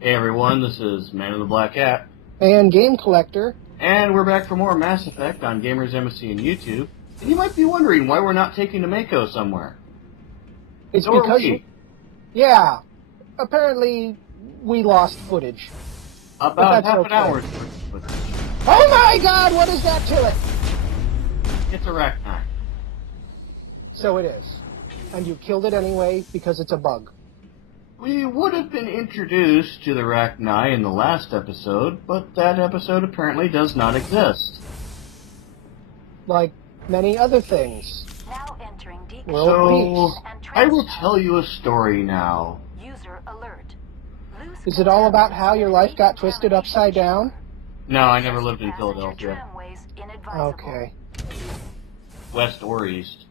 Hey everyone, this is Man in the Black Hat. And Game Collector. And we're back for more Mass Effect on Gamers Embassy and YouTube. And you might be wondering why we're not taking to Mako somewhere. It's So because, are we. Yeah, apparently we lost footage. About half okay. an hour's worth of footage. Oh my god, what is that to it? It's a Rachni. So it is. And you killed it anyway because it's a bug. We would have been introduced to the Rachni in the last episode, but that episode apparently does not exist. Like many other things. Now entering So, I will tell you a story now. User alert. Is it all about how your life got twisted upside down? No, I never lived in Philadelphia. Okay. West or east.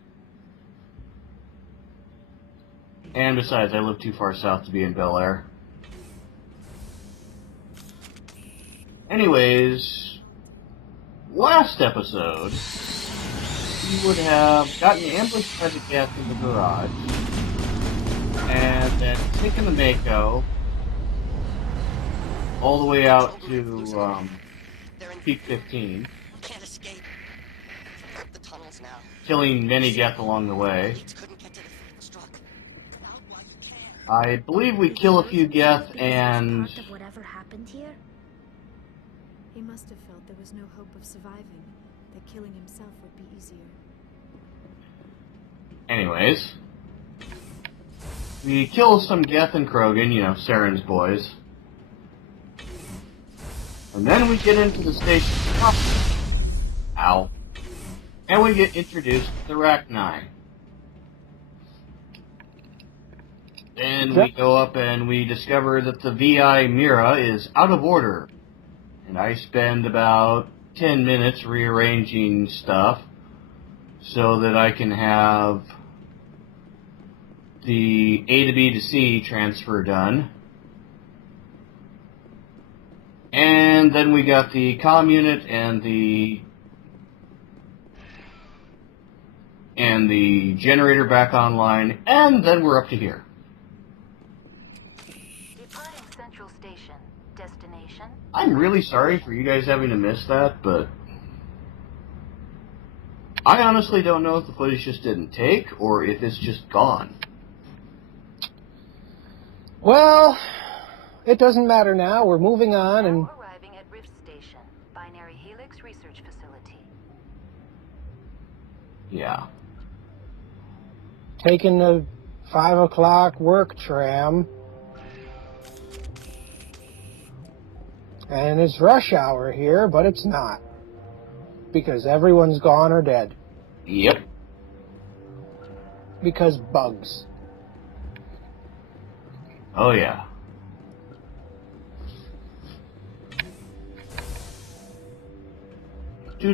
And besides, I live too far south to be in Bel Air. Anyways, last episode, we would have gotten ambushed by the Geth in the garage, and then taken the Mako all the way out to Peak 15, Can't escape. The tunnels now. killing many Geth along the way. Couldn't get to the struck. Come out while you can. I believe we kill a few Geth and... Part of whatever happened here? He must have felt there was no hope of surviving, that killing himself would be easier. Anyways, we kill some Geth and Krogan, you know, Saren's boys. And then we get into the station. Ow. And we get introduced to the Rachni. Then we go up and we discover that the VI Mira is out of order. And I spend about 10 minutes rearranging stuff so that I can have the A to B to C transfer done. And then we got the comm unit and the generator back online, and then we're up to here. Departing Central Station. Destination. I'm really sorry for you guys having to miss that, but I honestly don't know if the footage just didn't take or if it's just gone. Well, it doesn't matter now. We're moving on and... Now arriving at Rift Station. Binary Helix Research Facility. Yeah. taking the 5 o'clock work tram. And it's rush hour here, but it's not. Because everyone's gone or dead. Yep. Because bugs. Oh, yeah. Hey,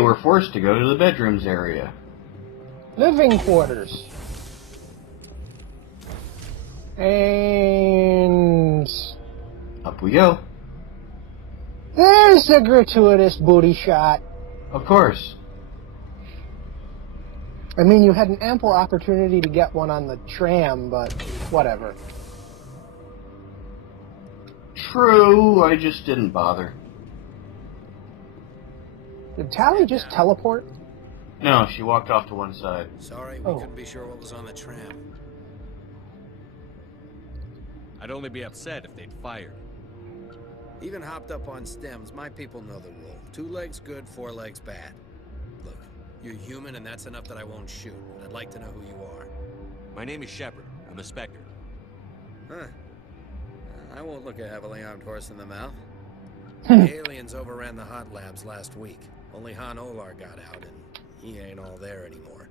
we're forced to go to the bedrooms area. Living quarters. And... Up we go. there's a gratuitous booty shot. Of course. I mean, you had an ample opportunity to get one on the tram, but whatever. True, I just didn't bother. Did Tally just teleport? No, she walked off to one side. Sorry, we couldn't be sure what was on the tram. I'd only be upset if they'd fired. Even hopped up on stems, my people know the rule. 2 legs good, 4 legs bad. Look, you're human and that's enough that I won't shoot. I'd like to know who you are. My name is Shepard. I'm a Spectre. Huh. I won't look a heavily armed horse in the mouth. The aliens overran the hot labs last week. Only Han Olar got out, and he ain't all there anymore.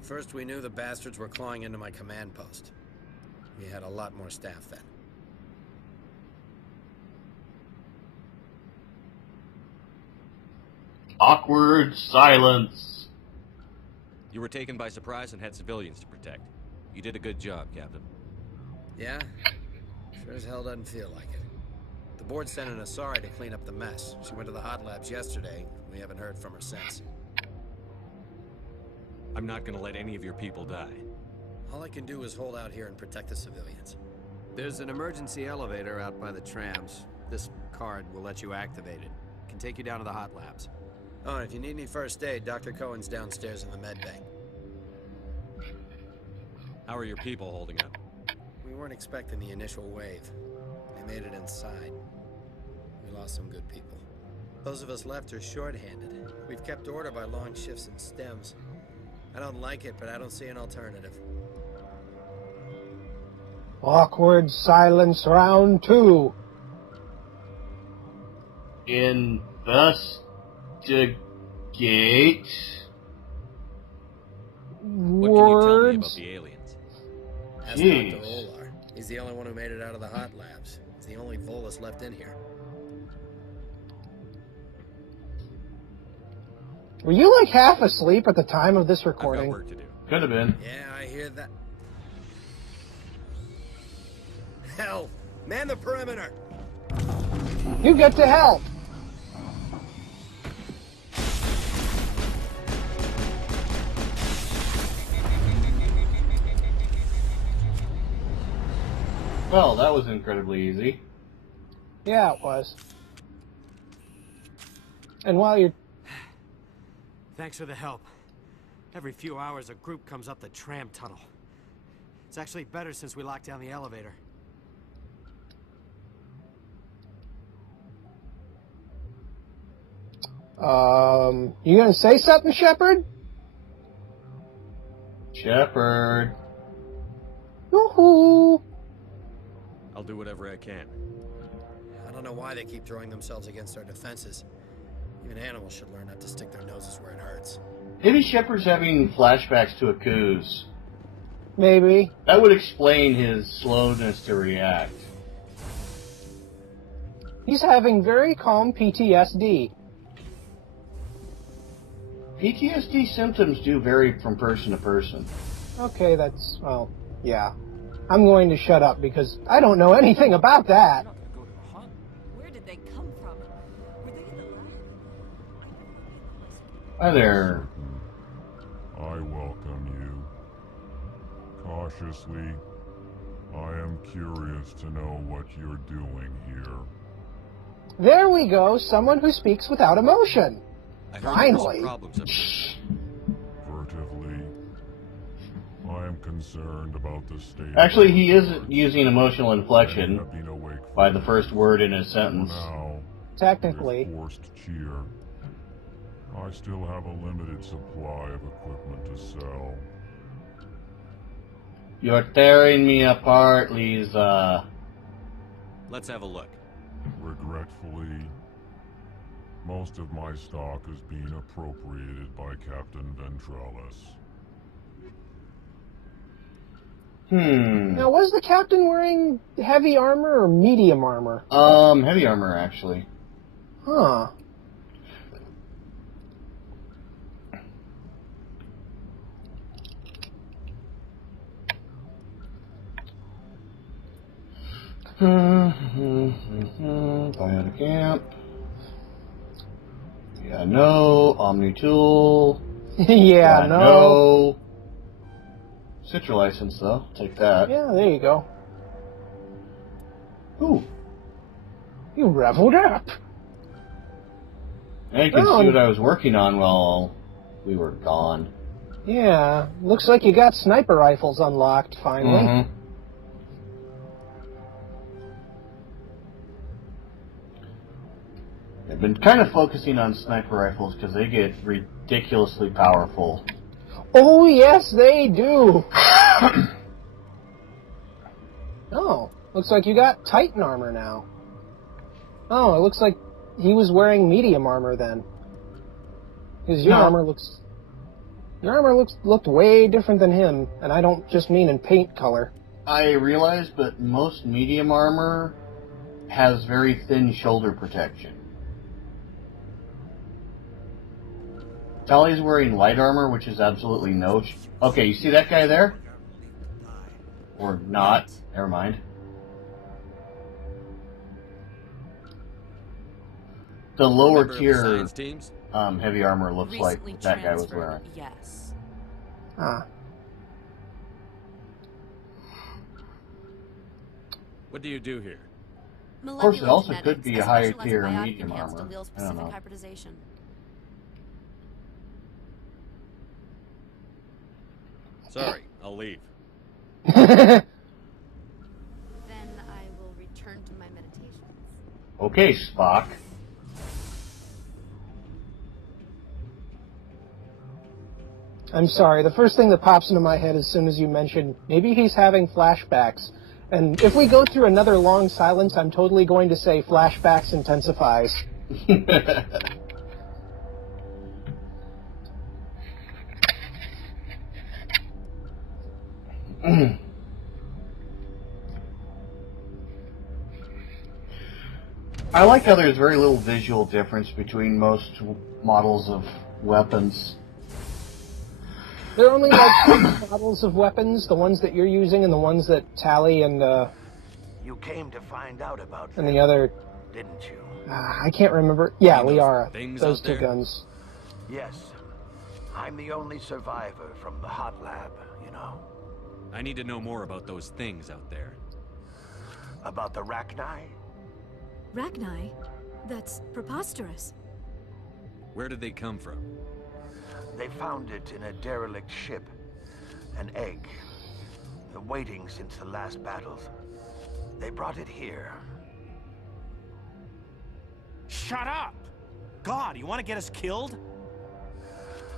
First we knew the bastards were clawing into my command post. We had a lot more staff then. Awkward silence. You were taken by surprise and had civilians to protect. You did a good job, Captain. Yeah? Sure as hell doesn't feel like it. The board sent an Asari to clean up the mess. She went to the hot labs yesterday. We haven't heard from her since. I'm not gonna let any of your people die. All I can do is hold out here and protect the civilians. There's an emergency elevator out by the trams. This card will let you activate it. Can take you down to the hot labs. Oh, and if you need any first aid, Dr. Cohen's downstairs in the med bay. How are your people holding up? We weren't expecting the initial wave. They made it inside. We lost some good people. Those of us left are short-handed. We've kept order by long shifts and stems. I don't like it, but I don't see an alternative. Awkward silence round 2. Investigate. What can you tell me about Words. the aliens? Ask Jeez. Dr. Olar. He's the only one who made it out of the hot labs. He's the only Volus left in here. Were you like half asleep at the time of this I've got recording? work to do. Could have been. Yeah, I hear that. Hell! Man the perimeter! You get to help. Well, that was incredibly easy. Yeah, it was. And while you're... Thanks for the help. Every few hours, a group comes up the tram tunnel. It's actually better since we locked down the elevator. You gonna say something, Shepard? Shepard. Yoo-hoo! I'll do whatever I can. I don't know why they keep throwing themselves against our defenses. Even animals should learn not to stick their noses where it hurts. Maybe Shepard's having flashbacks to Akuz. Maybe. That would explain his slowness to react. He's having very calm PTSD. PTSD symptoms do vary from person to person. Okay, that's... well, yeah. I'm going to shut up because I don't know anything about that. Where did they come from? Were they in the lab? Hi there. I welcome you. Cautiously, I am curious to know what you're doing here. There we go, someone who speaks without emotion. I heard there were Finally. some problems up there. Furtively, I am concerned about the state. Actually, he is using emotional inflection Have been awake by the first word in his for sentence. now. Technically. With forced cheer. I still have a limited supply of equipment to sell. You're tearing me apart, Lisa. Let's have a look. Regretfully, most of my stock is being appropriated by Captain Ventralis. Now, was the captain wearing heavy armor or medium armor? Heavy armor, actually. Huh. Bionic Amp. Yeah, no. Omni Tool. Yeah, no. Citra license, though. Take that. Yeah, there you go. Ooh. You reveled up. Now you can Oh, see what I was working on while we were gone. Yeah, looks like you got sniper rifles unlocked, finally. Mm-hmm. I've been kind of focusing on sniper rifles because they get ridiculously powerful. Oh, yes, they do. Oh, looks like you got Titan armor now. Oh, it looks like he was wearing medium armor then. Because your No. armor looked way different than him, and I don't just mean in paint color. I realize, but most medium armor has very thin shoulder protection. Tali's wearing light armor, which is absolutely no... Okay, you see that guy there? Or not. Never mind. The lower Member of the tier science teams? heavy armor looks Recently like that guy was transferred, wearing. yes. Ah. What do you do here? Of course, it also Genetics, could be a high tier medium armor. I don't know. hybridization. Sorry, I'll leave. Then I will return to my meditations. Okay, Spock. I'm sorry, the first thing that pops into my head as soon as you mention, maybe he's having flashbacks. And if we go through another long silence, I'm totally going to say flashbacks intensifies. I like how there's very little visual difference between most models of weapons. There are only like 2 models of weapons, the ones that you're using and the ones that Tally and You came to find out about and the other. didn't you? I can't remember. Yeah, You know Liara. things Those out 2 there? guns. Yes. I'm the only survivor from the hot lab, you know. I need to know more about those things out there. About the Rachni? Rachni? That's preposterous. Where did they come from? They found it in a derelict ship. An egg. Waiting since the last battles. They brought it here. Shut up! God, you want to get us killed?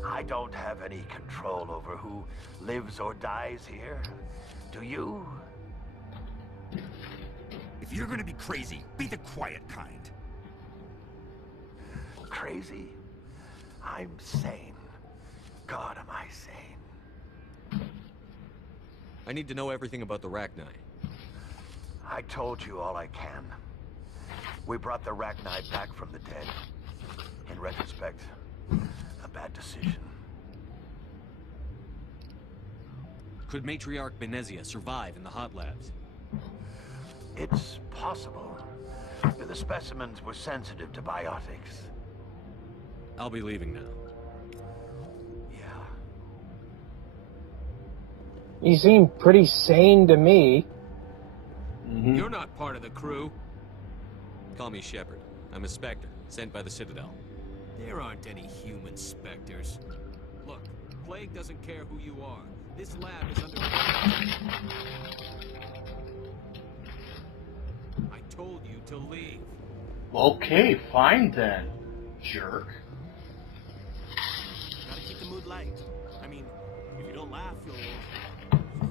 I don't have any control over who lives or dies here. Do you? If you're gonna be crazy, be the quiet kind. Crazy? I'm sane. God, am I sane. I need to know everything about the Rachni. I told you all I can. We brought the Rachni back from the dead. In retrospect, a bad decision. Could Matriarch Benezia survive in the hot labs? It's possible. The specimens were sensitive to biotics. I'll be leaving now. Yeah. You seem pretty sane to me. You're not part of the crew. Call me Shepard. I'm a Spectre, sent by the Citadel. There aren't any human specters. Look, Plague doesn't care who you are. This lab is under... I told you to leave. Okay, fine then, jerk. Gotta keep the mood light. I mean, if you don't laugh, you'll... I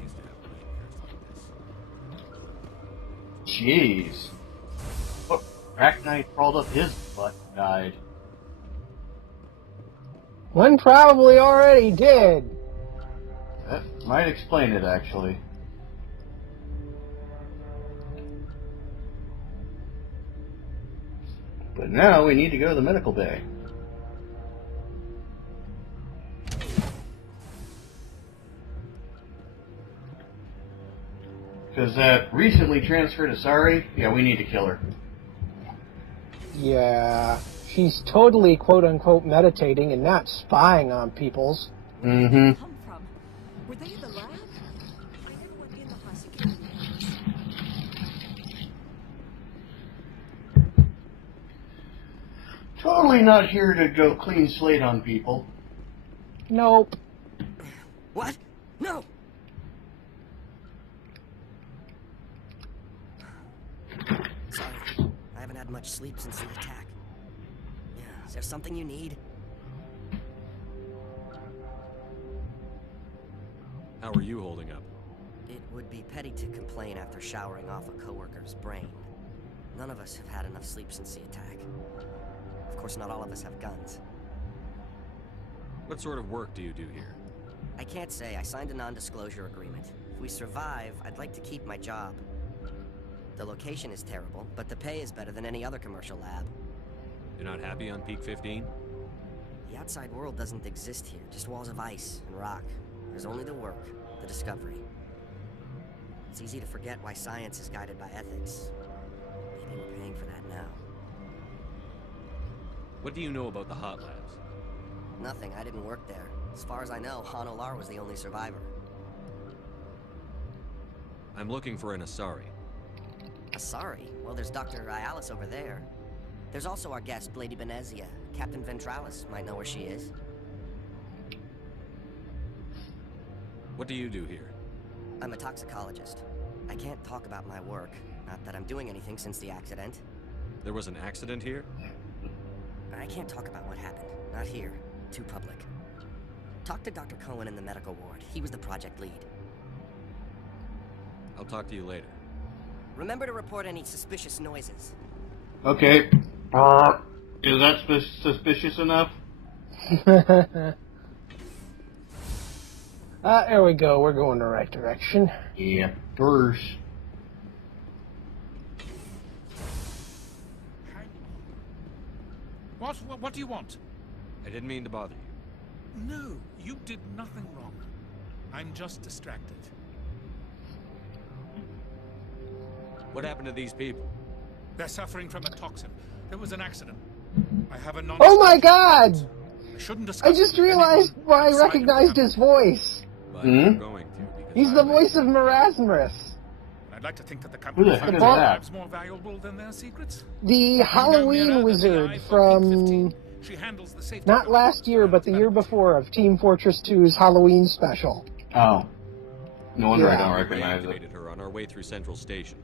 used to have nightmares like this. Jeez. Look, Rachni crawled up his butt and died. One probably already did. That might explain it, actually. But now we need to go to the medical bay. Because that recently transferred Asari, yeah, we need to kill her. Yeah, she's totally quote-unquote meditating and not spying on peoples. Mm-hmm. Come from? Were they in the lab? I never went in the high security. Totally not here to go clean slate on people. Nope. What? No! Sorry, I haven't had much sleep since the attack. Yeah, is there something you need? How are you holding up? It would be petty to complain after showering off a coworker's brain. None of us have had enough sleep since the attack. Of course, not all of us have guns. What sort of work do you do here? I can't say. I signed a non-disclosure agreement. If we survive, I'd like to keep my job. The location is terrible, but the pay is better than any other commercial lab. You're not happy on Peak 15? The outside world doesn't exist here, just walls of ice and rock. There's only the work, the discovery. It's easy to forget why science is guided by ethics. Maybe we're paying for that now. What do you know about the hot labs? Nothing, I didn't work there. As far as I know, Han Olar was the only survivor. I'm looking for an Asari. Sorry. Well, there's Dr. Ayalis over there. There's also our guest, Lady Benezia. Captain Ventralis might know where she is. What do you do here? I'm a toxicologist. I can't talk about my work. Not that I'm doing anything since the accident. There was an accident here? I can't talk about what happened. Not here. Too public. Talk to Dr. Cohen in the medical ward. He was the project lead. I'll talk to you later. Remember to report any suspicious noises. Okay. Is that suspicious enough? There we go. We're going the right direction. Yeah, Bruce. What do you want? I didn't mean to bother you. No, you did nothing wrong. I'm just distracted. What happened to these people? They're suffering from a toxin. There was an accident. I have a non. Oh my God! I shouldn't discuss. I just realized why I recognized his voice. But you're going to, because He's the voice of Marasmus. I'd like to think that the company finds their lives more valuable than their secrets. The Halloween wizard from She handles the safety. not last year, but the year before of Team Fortress 2's Halloween special. Oh. No wonder I Yeah. don't recognize We it. reactivated her on our way through Central Station.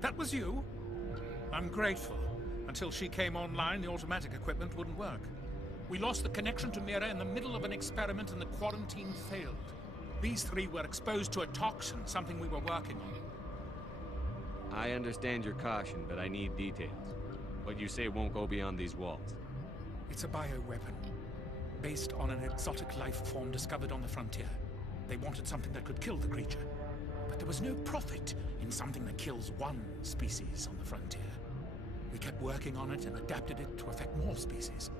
That was you? I'm grateful. Until she came online, the automatic equipment wouldn't work. We lost the connection to Mira in the middle of an experiment and the quarantine failed. These three were exposed to a toxin, something we were working on. I understand your caution, but I need details. What you say won't go beyond these walls. It's a bioweapon, based on an exotic life form discovered on the frontier. They wanted something that could kill the creature. But there was no profit in something that kills one species on the frontier. We kept working on it and adapted it to affect more species.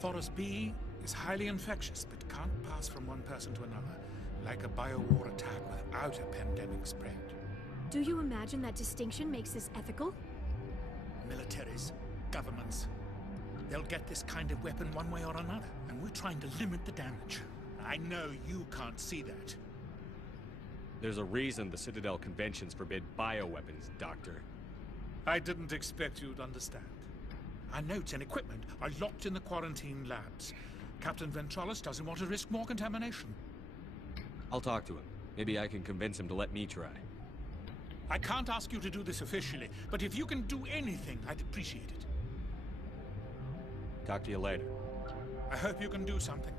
Thoros B is highly infectious, but can't pass from one person to another, like a biowar attack without a pandemic spread. Do you imagine that distinction makes this ethical? Militaries, governments, they'll get this kind of weapon one way or another, and we're trying to limit the damage. I know you can't see that. There's a reason the Citadel conventions forbid bioweapons, Doctor. I didn't expect you'd understand. Our notes and equipment are locked in the quarantine labs. Captain Ventralis doesn't want to risk more contamination. I'll talk to him. Maybe I can convince him to let me try. I can't ask you to do this officially, but if you can do anything, I'd appreciate it. Talk to you later. I hope you can do something.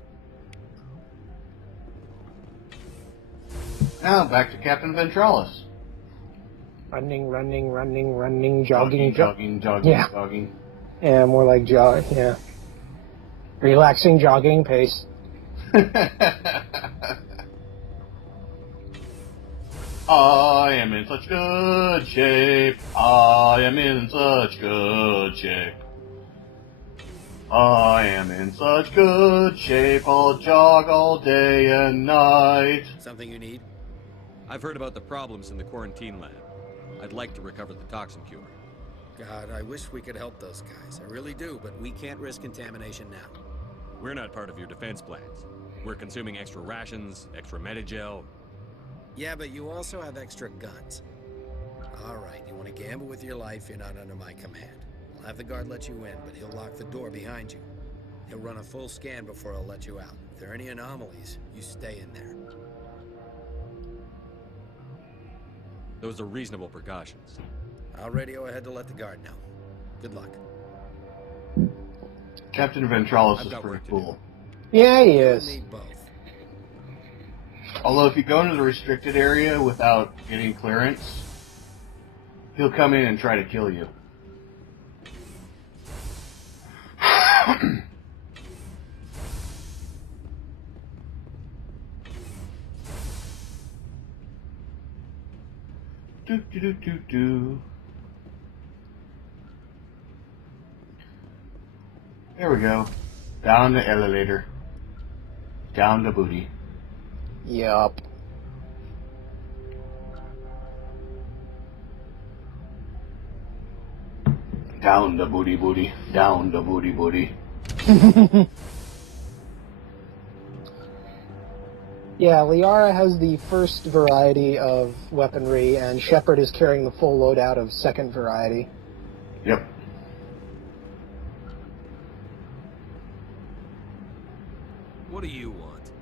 Now, back to Captain Ventralis. Running, running, running, running, jogging, jogging. Yeah. Yeah, more like jog. Yeah. Relaxing, jogging pace. I am in such good shape. I am in such good shape. I am in such good shape. I'll jog all day and night. Something you need? I've heard about the problems in the quarantine lab. I'd like to recover the toxin cure. God, I wish we could help those guys. I really do, but we can't risk contamination now. We're not part of your defense plans. We're consuming extra rations, extra Medigel. Yeah, but you also have extra guns. All right, you want to gamble with your life, you're not under my command. I'll have the guard let you in, but he'll lock the door behind you. He'll run a full scan before he'll let you out. If there are any anomalies, you stay in there. Those are reasonable precautions. I'll radio ahead to let the guard know. Good luck. Captain Ventralis I've is got pretty work to cool. Yeah, he You and is. me both. Although if you go into the restricted area without getting clearance, he'll come in and try to kill you. Do. There we go. Down the elevator. Down the booty. Yup. Down the booty. Down the booty. Yeah, Liara has the first variety of weaponry, and Shepard is carrying the full loadout of second variety. Yep. What do you want?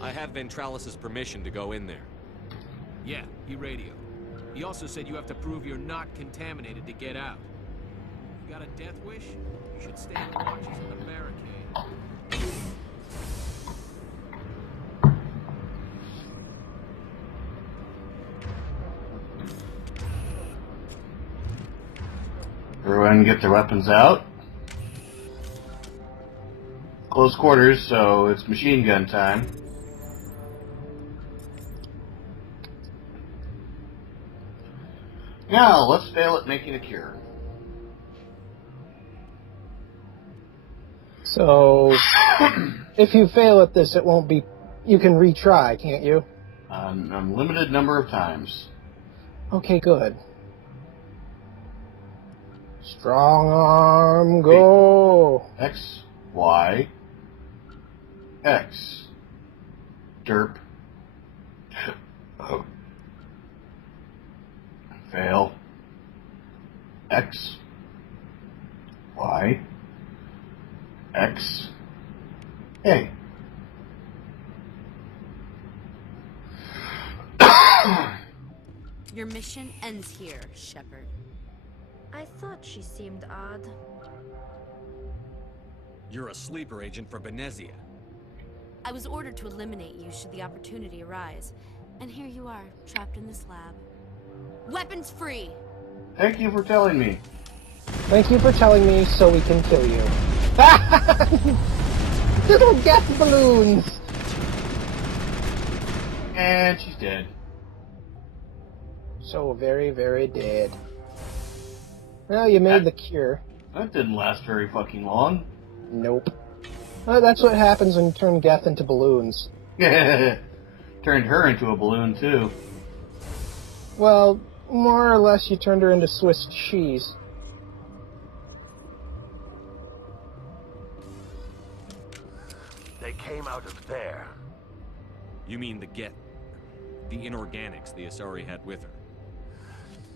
I have Ventralis' permission to go in there. Yeah, he radioed. He also said you have to prove you're not contaminated to get out. You got a death wish? You should stay and watch us in the barricade. Everyone get their weapons out. Close quarters, so it's machine gun time. Now, let's fail at making a cure. So, if you fail at this, it won't be... You can retry, can't you? An unlimited number of times. Okay, good. Strong arm, go! X, Y, X. Derp. Oh. Fail. X, Y, X, A. Your mission ends here, Shepard. I thought she seemed odd. You're a sleeper agent for Benezia. I was ordered to eliminate you should the opportunity arise. And here you are, trapped in this lab. Weapons free! Thank you for telling me. Thank you for telling me so we can kill you. Little gas balloons! And she's dead. So very, very dead. Well, you made the cure. That didn't last very fucking long. Nope. Well, that's what happens when you turn Geth into balloons. Turned her into a balloon, too. Well, more or less you turned her into Swiss cheese. They came out of there. You mean the inorganics the Asari had with her?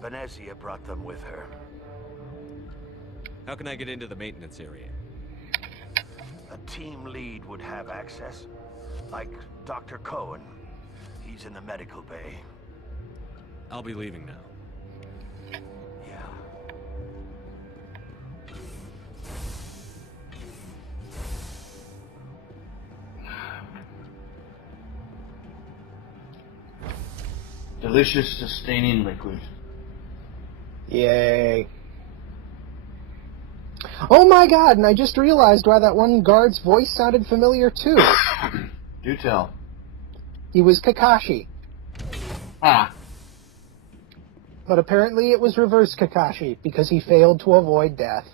Benezia brought them with her. How can I get into the maintenance area? A team lead would have access. Like Dr. Cohen. He's in the medical bay. I'll be leaving now. Yeah. Delicious, sustaining liquid. Yay. Oh my god, and I just realized why that one guard's voice sounded familiar too. Do tell. He was Kakashi. Ah. But apparently it was reverse Kakashi, because he failed to avoid death.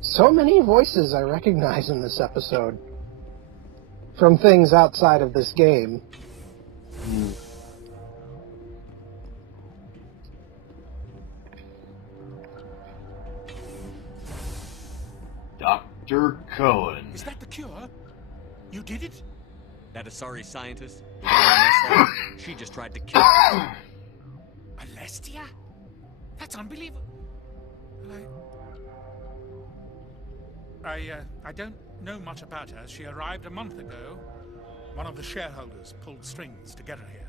So many voices I recognize in this episode. From things outside of this game. Dr. Cohen. Is that the cure? You did it? That Asari scientist? The one on this side? She just tried to kill me. Alestia? That's unbelievable. I don't know much about her. She arrived a month ago. One of the shareholders pulled strings to get her here.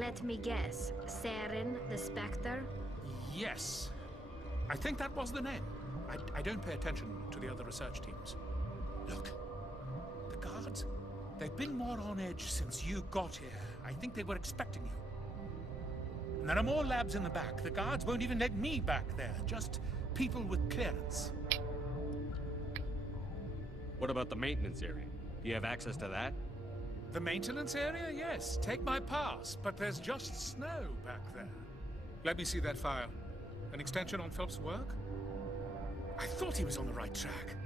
Let me guess. Saren, the Spectre? Yes. I think that was the name. I don't pay attention to the other research teams. Look. The guards. They've been more on edge since you got here. I think they were expecting you. And there are more labs in the back. The guards won't even let me back there. Just people with clearance. What about the maintenance area? Do you have access to that? The maintenance area? Yes. Take my pass. But there's just snow back there. Let me see that file. An extension on Phelps' work? I thought he was on the right track.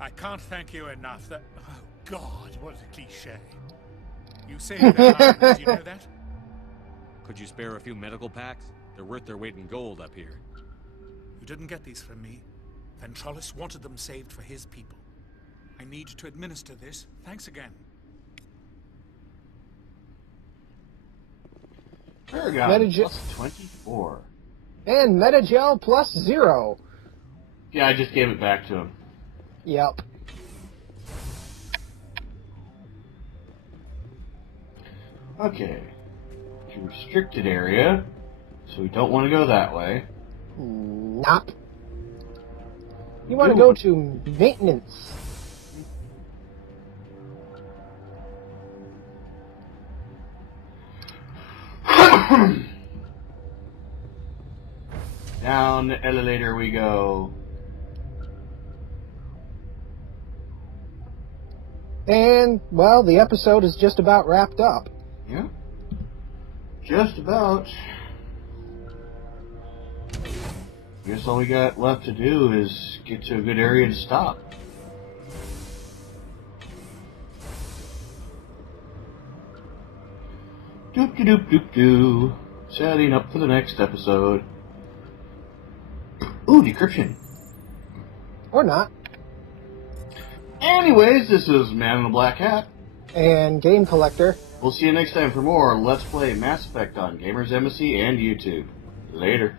I can't thank you enough that... Oh, God, what a cliche. You say that, do you know that? Could you spare a few medical packs? They're worth their weight in gold up here. You didn't get these from me. Ventrollis wanted them saved for his people. I need to administer this. Thanks again. Paragon Metagel plus 24. and Metagel plus 0. Yeah, I just gave it back to him. Yep. Okay. To restricted area, so we don't want to go that way. Nope. You want to go to maintenance. Down the elevator we go. And, well, the episode is just about wrapped up. Yeah. Just about. Guess all we got left to do is get to a good area to stop. Doop de doop doop doo. Setting up for the next episode. Ooh, decryption. Or not. Anyways, this is Man in the Black Hat. And Game Collector. We'll see you next time for more Let's Play Mass Effect on Gamers Embassy and YouTube. Later.